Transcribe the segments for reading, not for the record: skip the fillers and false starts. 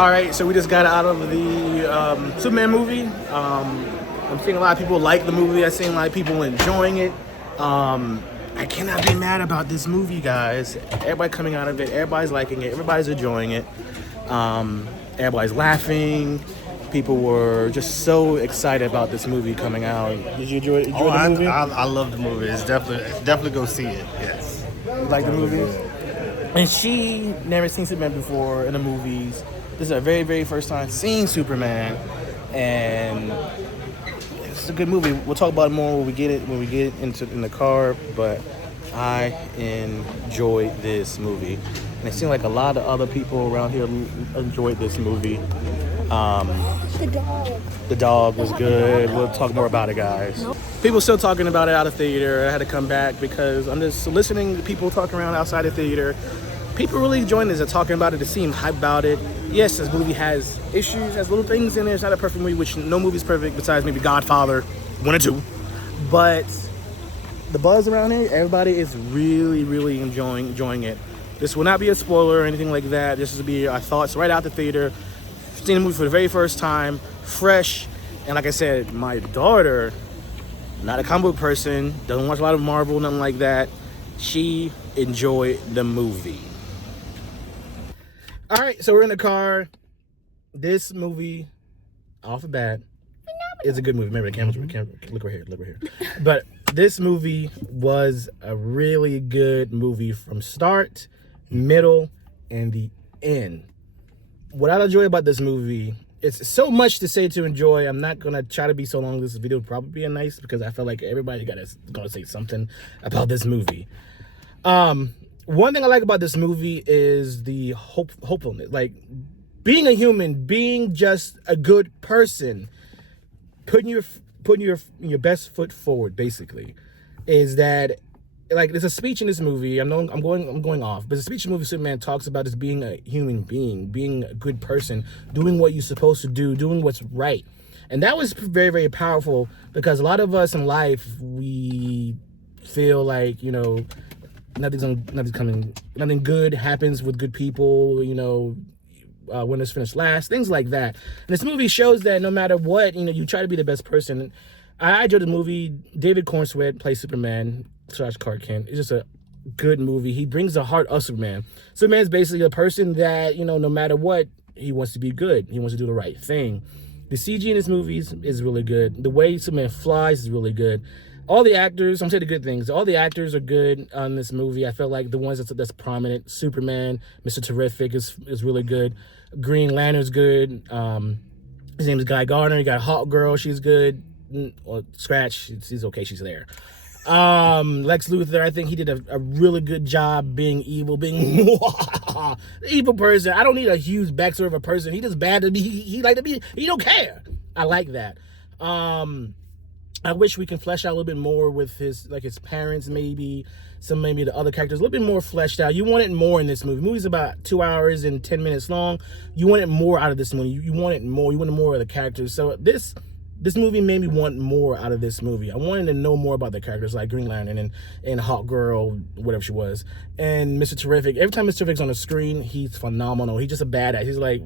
All right, so we just got out of the Superman movie. I'm seeing a lot of people like the movie. I'm seeing a lot of people enjoying it. I cannot be mad about this movie, guys. Everybody coming out of it, everybody's liking it, everybody's enjoying it. Everybody's laughing. People were just so excited about this movie coming out. Did you enjoy the movie? I love the movie. It's definitely go see it. Yes. You like the movie? And she never seen Superman before in the movies. This is her very, very first time seeing Superman, and it's a good movie. We'll talk about it more when we get in the car. But I enjoyed this movie, and it seemed like a lot of other people around here enjoyed this movie. The dog was good. We'll talk more about it, guys. People still talking about it out of theater. I had to come back because I'm just listening to people talking around outside the theater. People really enjoying this. They're talking about it. They seem hyped about it. Yes, this movie has issues, has little things in there. It's not a perfect movie, which no movie's perfect besides maybe Godfather 1 and 2. But the buzz around here, everybody is really, really enjoying it. This will not be a spoiler or anything like that. This will be our thoughts right out the theater. Seen the movie for the very first time, fresh. And like I said, my daughter, not a comic book person, doesn't watch a lot of Marvel, nothing like that. She enjoyed the movie. All right, so we're in the car. This movie, off the bat, is a good movie. Remember the camera. Look right here. But this movie was a really good movie from start, middle, and the end. What I enjoy about this movie, it's so much to say to enjoy. I'm not gonna try to be so long. This video will probably be nice because I feel like everybody gotta say something about this movie. One thing I like about this movie is the hopefulness, like being a human, being just a good person, putting your best foot forward. Basically, is that. Like, there's a speech in this movie. I'm going off, but the speech in the movie Superman talks about as being a human being, being a good person, doing what you're supposed to do, doing what's right. And that was very, very powerful because a lot of us in life, we feel like, nothing good happens with good people, winners finish last, things like that. And this movie shows that no matter what, you try to be the best person. I enjoyed the movie. David Corenswet plays Superman / Clark Kent. It's just a good movie. He brings the heart of Superman. Superman's basically a person that, no matter what, he wants to be good. He wants to do the right thing. The CG in this movie is really good. The way Superman flies is really good. All the actors, I'm saying the good things. All the actors are good on this movie. I feel like the ones that's prominent. Superman, Mr. Terrific is really good. Green Lantern's good. His name is Guy Gardner. You got Hawk Girl. She's good. Well, Scratch, she's okay, she's there. Lex Luthor, I think he did a really good job being evil, being the evil person. I don't need a huge backstory of a person. He just bad to be. He like to be. He don't care. I like that. I wish we can flesh out a little bit more with his parents, maybe the other characters, a little bit more fleshed out. You wanted more in this movie. The movie's about 2 hours and 10 minutes long. You wanted more out of this movie. You wanted more. You wanted more of the characters. So this movie made me want more out of this movie. I wanted to know more about the characters like Green Lantern and Hawk Girl, whatever she was, and Mr. Terrific. Every time Mr. Terrific's on the screen, he's phenomenal. He's just a badass. He's like,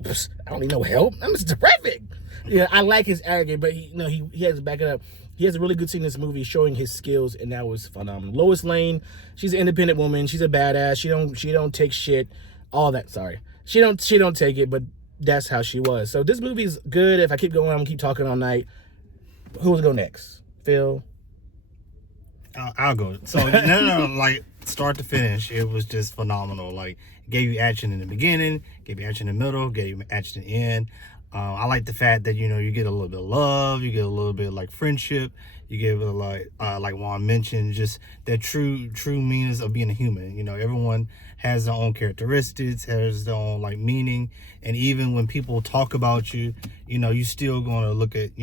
I don't need no help. I'm Mr. Terrific. Yeah, I like his arrogance, but he has to back it up. He has a really good scene in this movie showing his skills, and that was phenomenal. Lois Lane, she's an independent woman. She's a badass. She don't take shit. All that. Sorry, she don't take it, but that's how she was. So this movie's good. If I keep going, I'm gonna keep talking all night. Who's go next? Phil? I'll go. So, no, like, start to finish, it was just phenomenal. Like, gave you action in the beginning, gave you action in the middle, gave you action in the end. I like the fact that, you get a little bit of love, you get a little bit of, like, friendship, you get a like Juan mentioned, just that true meanings of being a human. Everyone has their own characteristics, has their own meaning, and even when people talk about you, you still gonna look at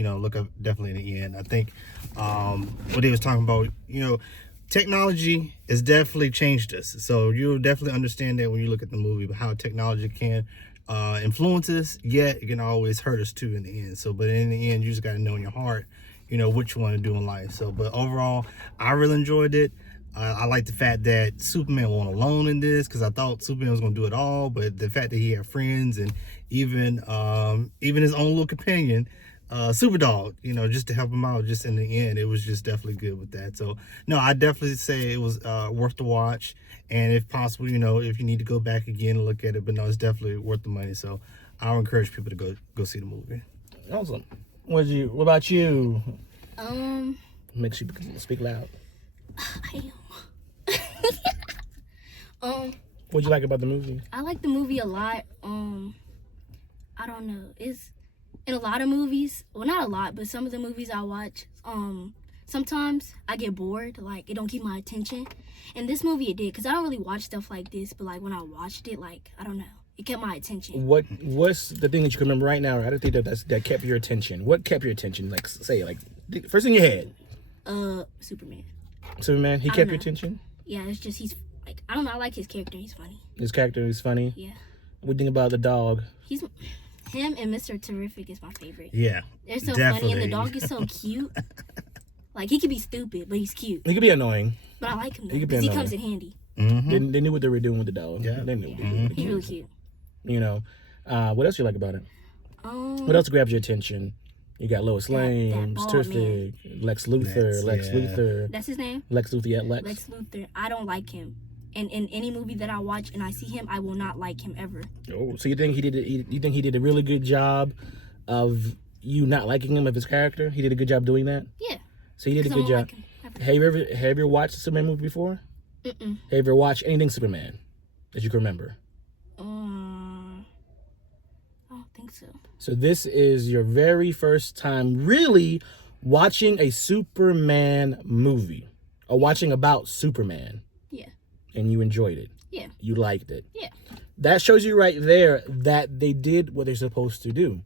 definitely in the end. I think what they was talking about, technology has definitely changed us. So you'll definitely understand that when you look at the movie, but how technology can influence us, yet it can always hurt us too in the end. So, but in the end, you just got to know in your heart, what you want to do in life. So, but overall, I really enjoyed it. I like the fact that Superman wasn't alone in this, because I thought Superman was going to do it all, but the fact that he had friends and even his own little companion, Superdog, just to help him out. Just in the end, it was just definitely good with that. So no, I definitely say it was worth the watch, and if possible, if you need to go back again and look at it, but no, it's definitely worth the money. So I'll encourage people to go see the movie. Awesome. What about you? Makes you speak loud. I am. What'd you like about the movie? I like the movie a lot. I don't know. It's in a lot of movies. Well, not a lot, but some of the movies I watch. Sometimes I get bored. Like, it don't keep my attention. And this movie it did, because I don't really watch stuff like this. But like when I watched it, like I don't know, it kept my attention. What's the thing that you can remember right now? I don't think that kept your attention. What kept your attention? Like say first in your head. Superman. Superman. He kept your attention. Yeah, it's just he's like, I don't know. I like his character. He's funny. His character is funny. Yeah. What do you think about the dog? Him and Mr. Terrific is my favorite. Yeah. They're so funny, and the dog is so cute. Like, he could be stupid, but he's cute. He could be annoying. But I like him though, because he comes in handy. Mm-hmm. They knew what they were doing with the dog. Yeah. They knew. Yeah. He's really cute. What else you like about it? What else grabs your attention? You got Lois Lane, Terrific, Lex Luthor. That's his name? Lex Luthor, yeah, Lex. Lex Luthor. I don't like him. And in any movie that I watch and I see him, I will not like him ever. Oh, so you think he did a really good job of you not liking him, of his character? He did a good job doing that? Yeah. So he did a good job. Like have you ever watched a Superman movie before? Mm-mm. Have you ever watched anything Superman that you can remember? I don't think so. So this is your very first time really watching a Superman movie, or watching about Superman. Yeah. And you enjoyed it. Yeah. You liked it. Yeah. That shows you right there that they did what they're supposed to do.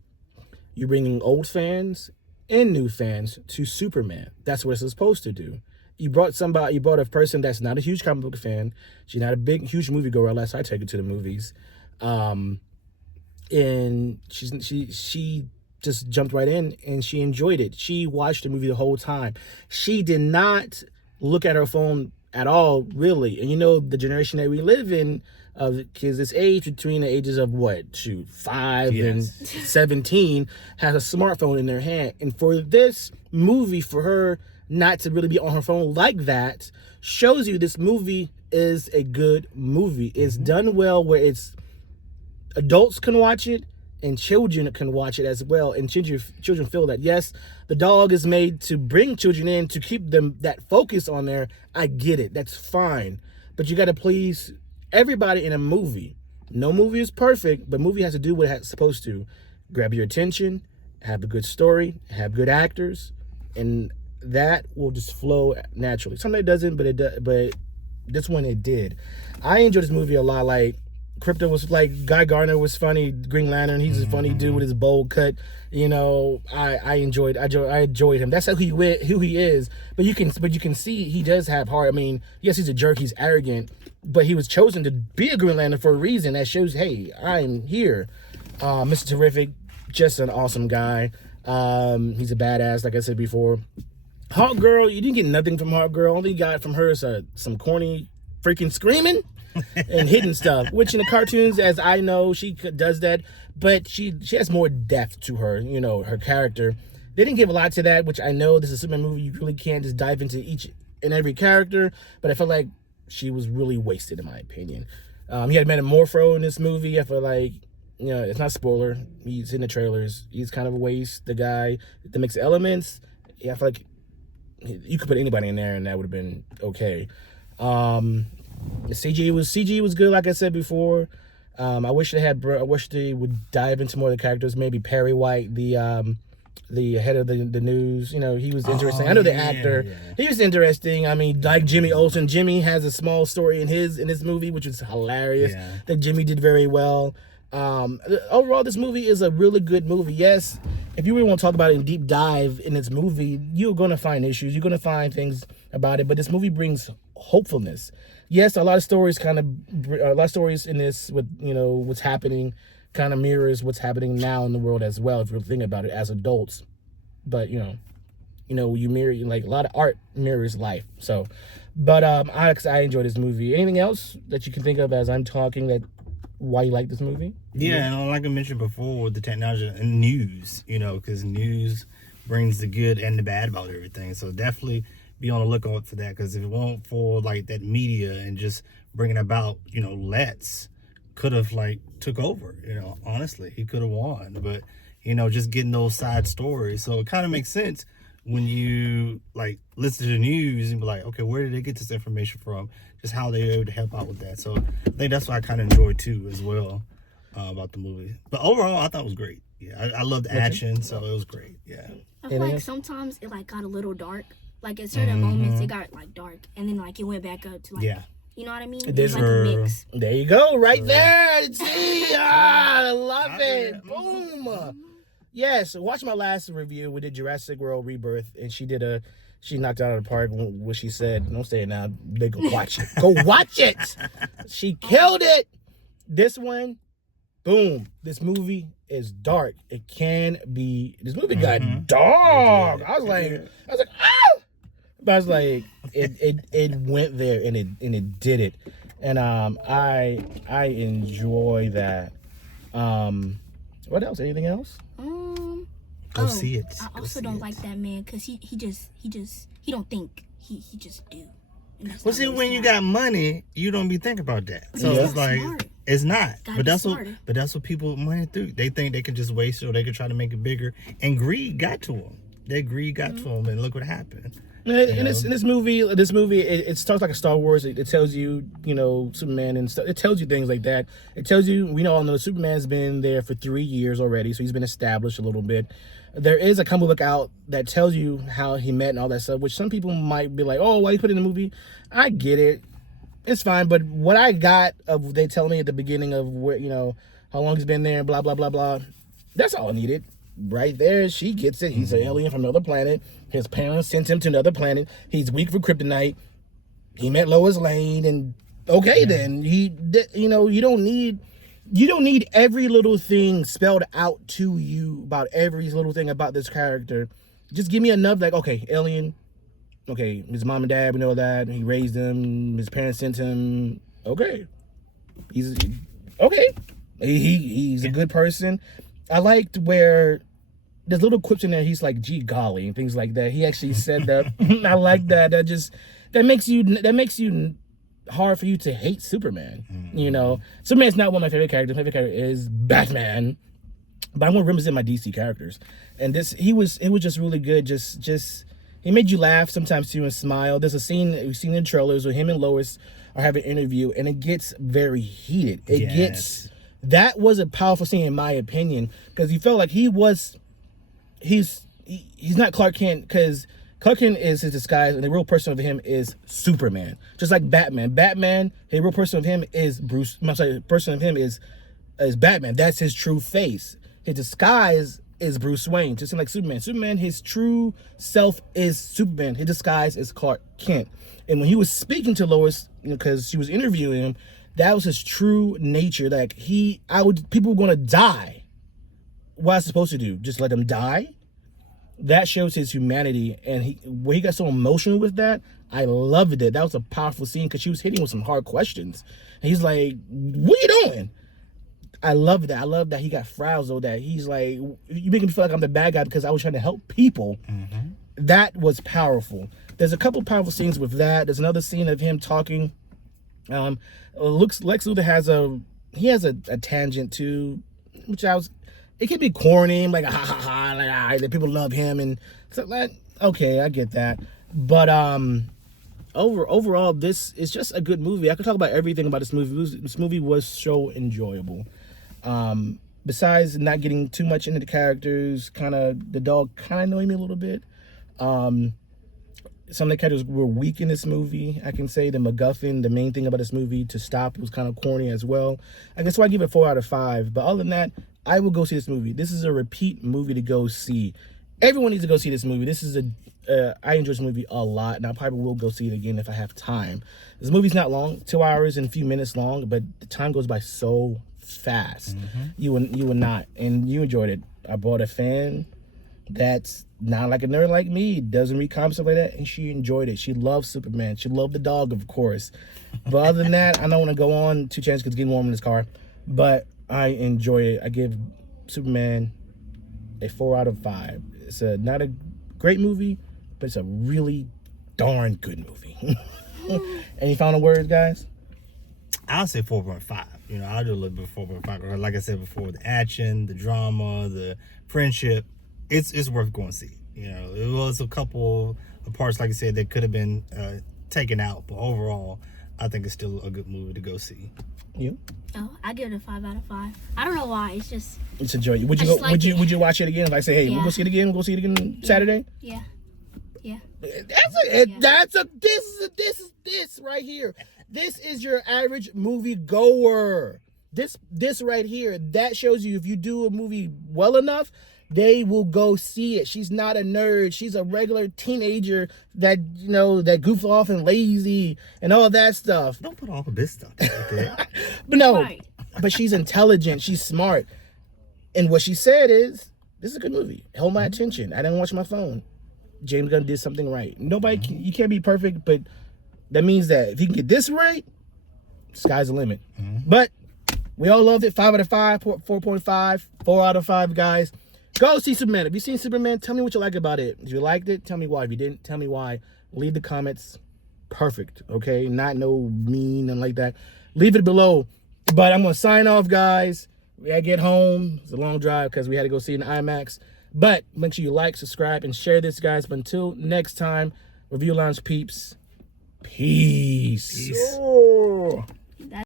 You're bringing old fans and new fans to Superman. That's what it's supposed to do. You brought a person that's not a huge comic book fan. She's not a huge movie goer unless I take her to the movies. And she just jumped right in and she enjoyed it. She watched the movie the whole time. She did not look at her phone at all, really. And the generation that we live in, of kids this age, between the ages of 5 and 17, has a smartphone in their hand. And for this movie, for her not to really be on her phone like that, shows you this movie is a good movie. It's done well, where adults can watch it and children can watch it as well, and children feel that. Yes, the dog is made to bring children in, to keep them that focus on there. I get it, that's fine, but you got to please everybody in a movie. No movie is perfect, but movie has to do what it's supposed to: grab your attention, have a good story, have good actors, and that will just flow naturally. Sometimes it doesn't, but this one it did. I enjoyed this movie a lot. Like, Crypto was like, Guy Gardner was funny. Green Lantern, he's a funny dude with his bowl cut. I enjoyed him. That's who he is. But you can see he does have heart. I mean, yes, he's a jerk, he's arrogant, but he was chosen to be a Green Lantern for a reason. That shows, hey, I'm here. Mr. Terrific, just an awesome guy. He's a badass, like I said before. Hawk Girl, you didn't get nothing from Hawk Girl. Only you got from her is some corny freaking screaming and hidden stuff, which in the cartoons, as I know, she does that, but she has more depth to her, her character. They didn't give a lot to that, which I know this is a Superman movie. You really can't just dive into each and every character, but I felt like she was really wasted, in my opinion. He had Metamorpho in this movie. I feel like, it's not a spoiler. He's in the trailers. He's kind of a waste. The guy that makes the elements, I feel like you could put anybody in there and that would have been okay. The CG was good, like I said before. I wish they would dive into more of the characters. Maybe Perry White, the head of the news. He was interesting. I know the actor. Yeah. He was interesting. I mean, like Jimmy Olsen. Jimmy has a small story in this movie, which was hilarious. Yeah. That Jimmy did very well. Overall, this movie is a really good movie. Yes, if you really want to talk about it in deep dive in this movie, you're going to find issues. You're going to find things about it, but this movie brings hopefulness. Yes, a lot of stories in this with, what's happening kind of mirrors what's happening now in the world as well, if you're thinking about it as adults. But, you mirror, like a lot of art mirrors life. So, But I enjoyed this movie. Anything else that you can think of as I'm talking that why you like this movie? Yeah, and like I mentioned before, with the technology and news, because news brings the good and the bad about everything. So definitely be on the lookout for that. Because if it weren't for like that media and just bringing about, Let's could have like took over. Honestly, he could have won. But just getting those side stories, so it kind of makes sense when you like listen to the news and be like, okay, where did they get this information from? Just how they were able to help out with that. So I think that's what I kind of enjoyed too as well about the movie. But overall, I thought it was great. Yeah, I loved the action, so it was great. Yeah. I feel like sometimes it like got a little dark. Like at certain moments it got like dark, and then like it went back up to like, you know what I mean? It's like a mix. There you go, right there. See, I love it. Boom. Yes, watch my last review. We did Jurassic World Rebirth, and she knocked it out of the park. What she said, don't say it now. They go watch it. Go watch it. She killed it. This one, boom. This movie is dark. It can be. This movie got dark. I was like, ah! But I was like, it went there and it did it, and I enjoy that. What else? Anything else? Go see it. I also don't like that man because he don't think. He just do. Well, see, when you got money, you don't be thinking about that. So it's like smart. It's not. But that's smarter. what people with money do. They think they can just waste it or they can try to make it bigger. And greed got to them. That greed got to them, and look what happened. And this movie, it starts like a Star Wars. It tells you, Superman and stuff. It tells you things like that. It tells you, we all know Superman's been there for 3 years already, so he's been established a little bit. There is a comic book out that tells you how he met and all that stuff, which some people might be like, oh, why you put it in the movie? I get it. It's fine. But what I got of they tell me at the beginning of where, how long he's been there, blah, blah, blah, blah. That's all I needed. Right there, she gets it. He's an alien from another planet. His parents sent him to another planet. He's weak for kryptonite. He met Lois Lane, and then you don't need every little thing spelled out to you about every little thing about this character. Just give me enough, like, okay, alien. Okay, his mom and dad, we know that. He raised him. His parents sent him. Okay, he's okay. He's a good person. I liked where there's little quips in there. He's like, gee golly, and things like that. He actually said that. I like that. That makes you hard for you to hate Superman. Superman's not one of my favorite characters. My favorite character is Batman, but I want to represent my DC characters. And it was just really good. Just he made you laugh sometimes too and smile. There's a scene we've seen in the trailers where him and Lois are having an interview, and it gets very heated. That was a powerful scene in my opinion, because he felt like he's not Clark Kent, because Clark Kent is his disguise and the real person of him is Superman. Just like Batman. The real person of him is is Batman. That's his true face. His disguise is Bruce Wayne, just like Superman. Superman, his true self is Superman. His disguise is Clark Kent. And when he was speaking to Lois, because she was interviewing him, that was his true nature. Like people were gonna die. What I was supposed to do? Just let them die? That shows his humanity, and where he got so emotional with that, I loved it. That was a powerful scene because she was hitting with some hard questions. And he's like, "What are you doing?" I love that. I love that he got frazzled. That he's like, "You making me feel like I'm the bad guy because I was trying to help people." That was powerful. There's a couple powerful scenes with that. There's another scene of him talking. Lex Luthor has a tangent too, which it can be corny, like ha ha ha, like that people love him and so like, okay, I get that, but overall, this is just a good movie. I could talk about everything about this movie. This movie was so enjoyable. Besides not getting too much into the characters, the dog kind of annoyed me a little bit. Some of the characters were weak in this movie. I can say the MacGuffin, the main thing about this movie, to stop, was kind of corny as well. I guess I give it 4 out of 5. But other than that, I will go see this movie. This is a repeat movie to go see. Everyone needs to go see this movie. I enjoy this movie a lot, and I probably will go see it again if I have time. This movie's not long, 2 hours and a few minutes long, but the time goes by so fast. You will not, and you enjoyed it. I bought a fan. that's not like a nerd like me, doesn't read comics stuff like that, and she enjoyed it. She loved Superman. She loved the dog, of course. But other than that, I don't want to go on too chance because it's getting warm in this car. But I enjoy it. I give Superman a 4 out of 5. It's not a great movie, but it's a really darn good movie. Any final words, guys? I'll say 4.5. You know, I'll do a little bit of 4.5. Like I said before, the action, the drama, the friendship, it's worth going to see. You know, it was a couple of parts, like I said, that could have been taken out, but overall, I think it's still a good movie to go see. You? Oh, I give it a 5 out of 5. I don't know why. It's just. It's a joy. Would I you just go, like would you it. would you watch it again if I say, hey, Yeah. we'll go see it again? We'll go see it again Saturday. Yeah. Yeah. This right here. This is your average movie goer. This right here, that shows you if you do a movie well enough, they will go see it. She's not a nerd. She's a regular teenager that, you know, that goofs off and lazy and all that stuff. Don't put all of this stuff out there. But no, Right. but she's intelligent. She's smart. And what she said is, this is a good movie. Held my attention. I didn't watch my phone. James Gunn did something right. Nobody, you can't be perfect, but that means that if you can get this right, sky's the limit. But we all loved it. 5 out of 5, 4.5, 4 out of 5, guys. Go see Superman. If you've seen Superman, tell me what you like about it. If you liked it, tell me why. If you didn't, tell me why. Leave the comments. Perfect, okay? Not no mean and like that. Leave it below. But I'm going to sign off, guys. We got to get home. It's a long drive because we had to go see it in IMAX. But make sure you like, subscribe, and share this, guys. But until next time, Review Lounge peeps, peace. Peace. Oh.